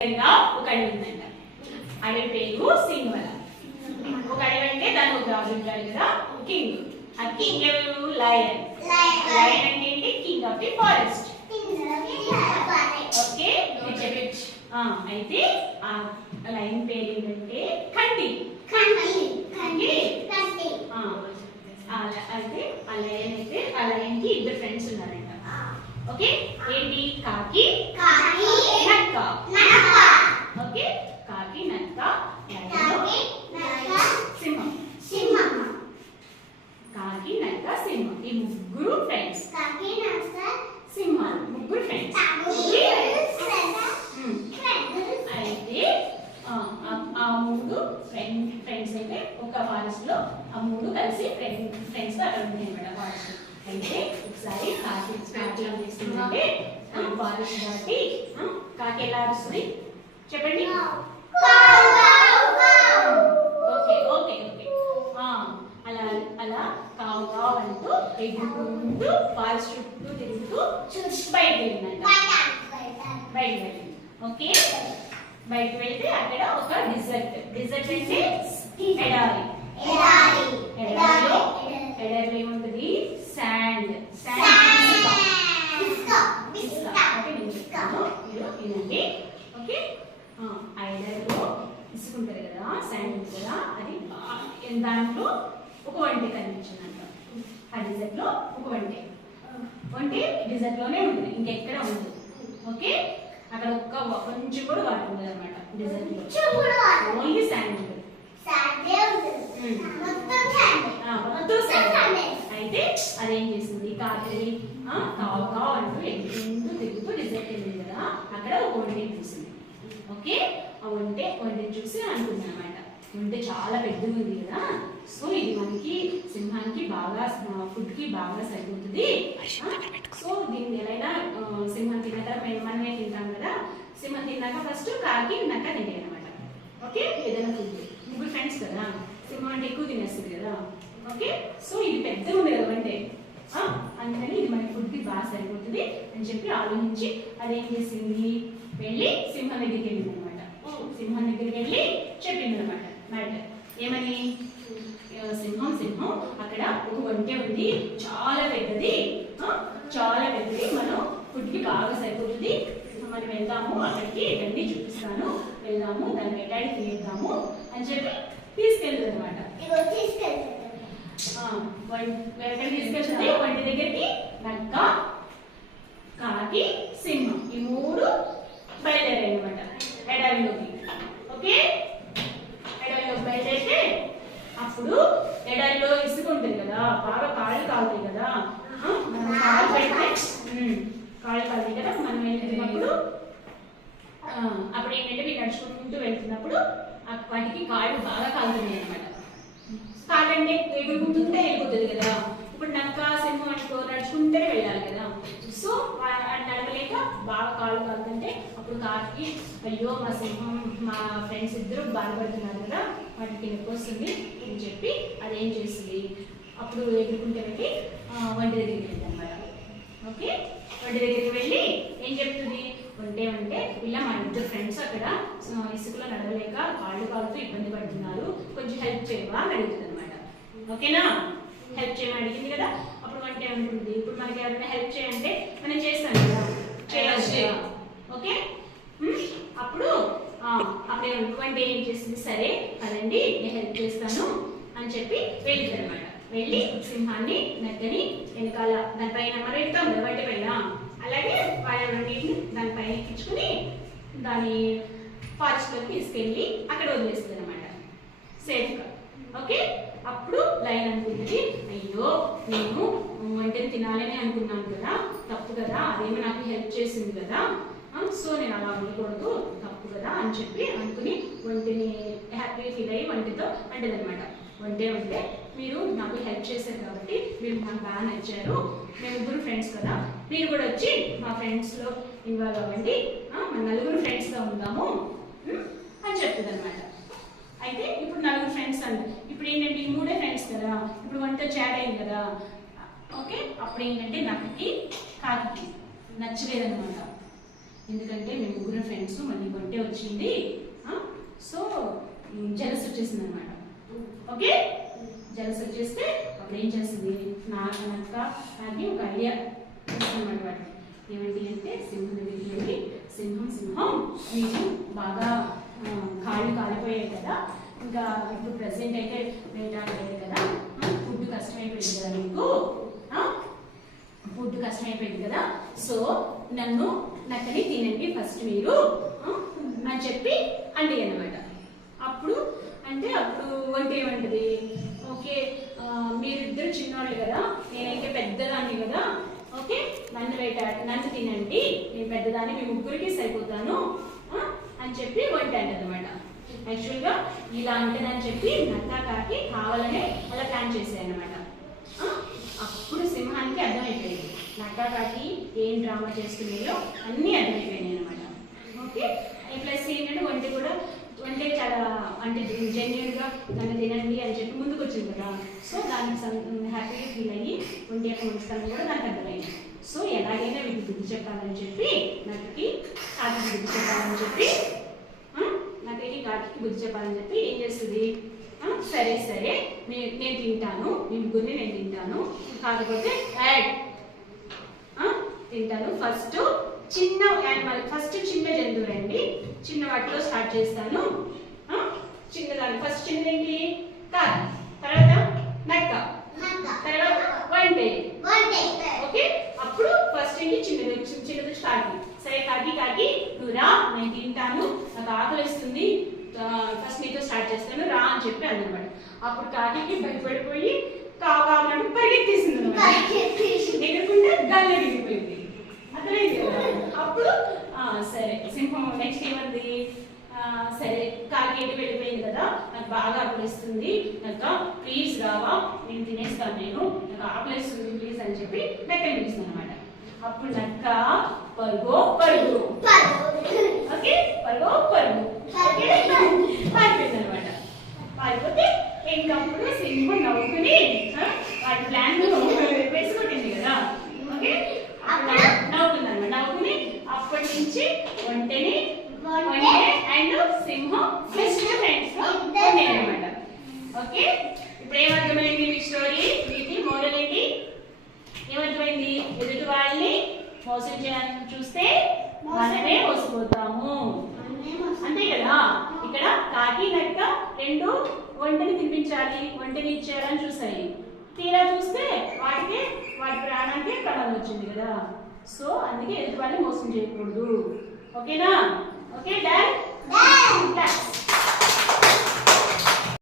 ఒక అడవి ఉందంట. అడవి పేరు సింహల. ఒక అడవి అంటే దాని ఒక రాజు ఉంటాడు కదా, కింగ్. ఆ కింగ్ ఎవరు? లయన్. లయన్ అంటే ఏంటి? King of the forest. Okay, అయితే ఆ లయన్ పేరు ఏంటంటే కంటి. అయితే ఆ లయన్ కి ఇద్దరు ఫ్రెండ్స్ ఉన్నారంట. ఓకే, ఏంటి? కాకి నక్క. ఓకే, కాకి నక్క సింహం. కాకి నక్క సింహం ఈ ముగ్గురు ఫ్రెండ్స్. సింహం ముగ్గురు ఫ్రెండ్స్. అయితే ఆ మూడు ఫ్రెండ్స్ అయితే ఒక ఫారెస్ట్ లో ఆ మూడు కలిసి ఫ్రెండ్స్ అక్కడ ఉన్నాయి అన్నమాట ఫారెస్ట్. అయితే ఒకసారి కాకి ఏం చేస్తుందంటే ఫారెస్ట్ దాటి కాకి ఎలా అరుస్తుంది చెప్పండి. ఓకే ఓకే ఓకే అలా కావు కావు అంటూ ఎగురుకుంటూ ఫారెస్ట్ చుట్టూ తిరుగుతూ బయటకు వెళ్ళిందంట. బయటకు వెళ్ళింది. ఓకే, బయటకు వెళ్తే అక్కడ ఒక డిజర్ట్ అంటే ఎడారి. ఎడారిలో ఏముంటుంది? శాండ్. వినండి. ఓకే, ఎడారిలో ఇసుకుంటది కదా, శాండ్ ఉంది కదా, అది దాంట్లో ఒక వంటె కనిపించిందంట. ఆ డిజర్ట్ లో ఒక వంటె డిజర్ట్ లోనే ఉంటుంది, ఇంకెక్కడ ఉండదు. ఓకే, అక్కడ కొంచెం కూడా వాటర్ ఉండదు అనమాట. డిజర్ట్ లో ఓన్లీ శాండ్ ఉంటుంది. అయితే అదేం చేసింది? కాకి కావు అంటూ ఎగురుకుంటూ తిరుగుతూ డిజర్ట్ వెళ్ళింది కదా, అక్కడ ఒక వంటె చూసింది. ఓకే, ఆ వంటె చూసి అనుకుంది అనమాట, వంటె చాలా పెద్దగా ఉంది కదా, సో ఇది మనకి సింహానికి బాగా ఫుడ్ కి బాగా సరిపోతుంది. సో దీన్ని ఎలా సింహం తిన్నాక మనమే తింటాం కదా, సింహం తిన్నాక ఫస్ట్ కాకి నక్క తింటాయి అనమాట. ఓకే, ఏదైనా ఫుడ్ ముగ్గురు ఫ్రెండ్స్ కదా, సింహం అంటే ఎక్కువ తినేస్తుంది కదా. ఓకే, సో ఇది పెద్దగా ఉంది కదా అంటే అందుకని ఇది మన ఫుడ్ కి బాగా సరిపోతుంది అని చెప్పి ఆలోచించి అదేం చేసింది? వెళ్ళి సింహం దగ్గరికి వెళ్ళింది అనమాట. సింహం దగ్గరికి వెళ్ళి చెప్పింది అనమాట మ్యాటర్. ఏమని? సింహం అక్కడ ఒక వంటె ఉంది, చాలా పెద్దది, మనం ఫుడ్ కి బాగా సరిపోతుంది, మనం వెళ్దాము అక్కడికి, ఇవన్నీ చూపిస్తాను, వెళ్దాము, దాన్ని వెంటాడి తినేద్దాము అని చెప్పి తీసుకెళ్తుంది అనమాట. తీసుకెళ్తుంది వంటి దగ్గరికి. నక్క, కాకి, సింహం ఈ మూడు బయలుదేరాయి అనమాట ఎడారిలోకి. ఓకే, ఎడారిలోకి బయలుదేరితే అప్పుడు ఎడారిలో ఇసుక ఉంటుంది కదా, బాగా కాళ్ళు కాలుతాయి కదా, మనం కాళ్ళు కాలుతాయి కదా, మనం వెళ్తున్నప్పుడు అప్పుడు ఏంటంటే మీరు నడుచుకుంటూ వెళ్తున్నప్పుడు వాటికి కాళ్ళు బాగా కాలుతున్నాయి అనమాట. కాలంటే ఎగురుకుంటుంటే వెళ్ళిపోతుంది కదా. ఇప్పుడు నక్క సింహం అనుకో నడుచుకుంటేనే వెళ్ళాలి కదా, సో నడవలేక బాగా కాళ్ళు కాలుతుంటే అప్పుడు కాకి అయ్యో మా సింహం మా ఫ్రెండ్స్ ఇద్దరు బాధపడుతున్నారు కదా, వాటికి నొప్పి వస్తుంది అని చెప్పి అదేం చేస్తుంది? అప్పుడు ఎగురుకుంటే వెళ్ళి వంటి దగ్గరికి వెళ్ళింది అనమాట. ఓకే, వంటి దగ్గరికి వెళ్ళి ఏం చెప్తుంది? వంటే ఇలా మా ఇద్దరు ఫ్రెండ్స్ అక్కడ ఇసుకలో నడవలేక కాళ్ళు కాలుతూ ఇబ్బంది పడుతున్నారు, కొంచెం హెల్ప్ చేయవా అని అడుగుతుంది అనమాట. ఓకేనా, హెల్ప్ చేయమని అడిగింది కదా. అప్పుడు వంటే ఉంటుంది, ఇప్పుడు మనకి ఎవరైనా హెల్ప్ చేయంటే మనం చేస్తాం కదా, చేయవచ్చు. ఓకే, అప్పుడు వంటే ఏం చేస్తుంది? సరే అదండి నేను హెల్ప్ చేస్తాను అని చెప్పి వెళ్ళింది అనమాట. వెళ్ళి సింహాన్ని నక్కని వెనకాల దానిపైన మనం వెళ్తాం కదా వంటి పైన, అలాగే వాళ్ళన్నిటిని దానిపైన ఎక్కించుకుని దాని ఫారెస్ట్లోకి తీసుకెళ్ళి అక్కడ వదిలేస్తుంది అనమాట సేఫ్గా. ఓకే, అప్పుడు లయన్ అనుకుంటుంది, అయ్యో నేను వంటని తినాలని అనుకున్నాను కదా, తప్పు కదా, అదేమో నాకు హెల్ప్ చేసింది కదా, సో నేను అలా ఉండకూడదు, తప్పు కదా అని చెప్పి అనుకుని వంటిని హ్యాపీగా ఫీల్ అయ్యి వంటితో అంటది అనమాట. వంటే మీరు నాకు హెల్ప్ చేశారు కాబట్టి మీరు నాకు బాగా నచ్చారు, మేము ముగ్గురు ఫ్రెండ్స్ కదా, మీరు కూడా వచ్చి మా ఫ్రెండ్స్లో ఇన్వాల్వ్ అవ్వండి, మన నలుగురు ఫ్రెండ్స్గా ఉందాము అని చెప్తుంది అనమాట. అయితే ఇప్పుడు నలుగురు ఫ్రెండ్స్ ఇప్పుడు ఏంటంటే ఈ మూడే ఫ్రెండ్స్ కదా, ఇప్పుడు వంట చాట్ అయింది కదా. ఓకే, అప్పుడు ఏంటంటే నక్కకి కాకి నచ్చలేదన్నమాట. ఎందుకంటే మేము ముగ్గురు ఫ్రెండ్స్ మళ్ళీ కొంటే వచ్చింది. సో జలస్ వచ్చేసింది అనమాట. ఓకే, జలస్ వచ్చేస్తే అప్పుడు ఏం చేస్తుంది, నాకు ఒక ఐడియా అనమాట. వాటికి ఏమిటి అంటే సింహం దగ్గరికి వెళ్ళి, సింహం మీకు బాగా కాళ్ళు కాలిపోయాయి కదా, ఇంకా ఇప్పుడు ప్రెసెంట్ అయితే వేటాడలేదు కదా, ఫుడ్ కష్టమైపోయింది కదా మీకు, ఫుడ్ కష్టమైపోయింది కదా, సో నక్కని తినండి ఫస్ట్ మీరు అని చెప్పి అండి అనమాట. అప్పుడు వంట ఏమంటది, ఓకే మీరిద్దరు చిన్నవాళ్ళు కదా, నేనైతే పెద్దదాన్ని కదా, ఓకే నన్ను తినండి, నేను పెద్దదాన్ని, మీ ముగ్గురికి సరిపోతాను అని చెప్పి వంట అంటదన్నమాట. యాక్చువల్గా ఇలా అంటదని చెప్పి నక్క కాకి కావాలనే అలా ప్లాన్ చేశాయన్నమాట. అప్పుడు సింహానికి అర్థమైపోయింది నక్క కాకి ఏం డ్రామా చేస్తున్నాయో అన్నీ అర్థమైపోయినాయి అనమాట. ఓకే, ప్లస్ ఏంటంటే వంటే చాలా అంటే జెన్యున్గా నన్ను తినండి అని చెప్పి ముందుకు వచ్చింది కదా, సో దానికి హ్యాపీగా ఫీల్ అయ్యి వంటి యొక్క మంచితనం కూడా నాకు అర్థమైంది. సో ఎలాగైనా వీటికి బుద్ధి చెప్పాలని చెప్పి నక్కకి కాకి బుద్ధి చెప్పాలని చెప్పి కాకి బుద్ధి చెప్పాలని చెప్పి ఏం చేస్తుంది, సరే నేను తింటాను, మీ ముగ్గురిని నేను తింటాను, కాకపోతే తింటాను ఫస్ట్ చిన్న యానిమల్, ఫస్ట్ చిన్న జంతువు అండి, చిన్న వాటిలో స్టార్ట్ చేస్తాను. చిన్నదాన్ని ఫస్ట్ చిన్నదేంటి కాకి, తర్వాత నక్క, తర్వాత వంటే. ఓకే, అప్పుడు ఫస్ట్ ఏంటి చిన్నది స్టార్ట్. సరే కాకి నువ్వు రా, నేను తింటాను, నాకు ఆకలి వేస్తుంది, ఫస్ట్ నీతో స్టార్ట్ చేస్తాను రా అని చెప్పి అన్నమాట. అప్పుడు కాకి భయపడిపోయి కావాలంటే పరిగెత్తేసింది అనమాట, ఎగురుకుంటే గాల్లో దిగిపోయింది. అర్థమైంది కదా. అప్పుడు సరే సింహం నెక్స్ట్ ఏమంది, సరే కాకి ఎటు వెళ్ళిపోయింది కదా, నాకు బాగా ఆకలిస్తుంది, నాకు ప్లీజ్ రావా, నేను తినేస్తాను, నాకు ఆకలిస్తుంది ప్లీజ్ అని చెప్పి నక్కని పిలుస్తుంది అనమాట. అప్పుడు నక్క పరుగో పరుగు, ఓకే పరుగో పరుగు, పారిపోయింది అనమాట. పారిపోతే ఇంకప్పుడు సింహం నవ్వుకుని వాటి ప్లాన్ వేసుకుంటుంది కదా, ఓకే నవ్వుకుంది అనమాట. నవ్వుకుని అప్పటి నుంచి వంటే అండ్ సింహం బెస్ట్ ఫ్రెండ్స్ అనమాట. ఓకే, ఇప్పుడు ఏమర్థమైంది మీకు స్టోరీ, వీటి మోరల్ ఏంటి, ఏమర్థమైంది, ఎదుటి వాళ్ళని మోసం చేయాలని చూస్తే మనమే మోసపోతాము, అంతే కదా. ఇక్కడ కాకి నక్క రెండు వంటని తినిపించాలి, వంటని ఇచ్చేయాలని చూస్తాయి, తీరా చూస్తే వాటి ప్రాణానికి ప్రమాదం వచ్చింది కదా. సో అందుకే ఎదుటి వాళ్ళని మోసం చేయకూడదు. ఓకేనా? ఓకే.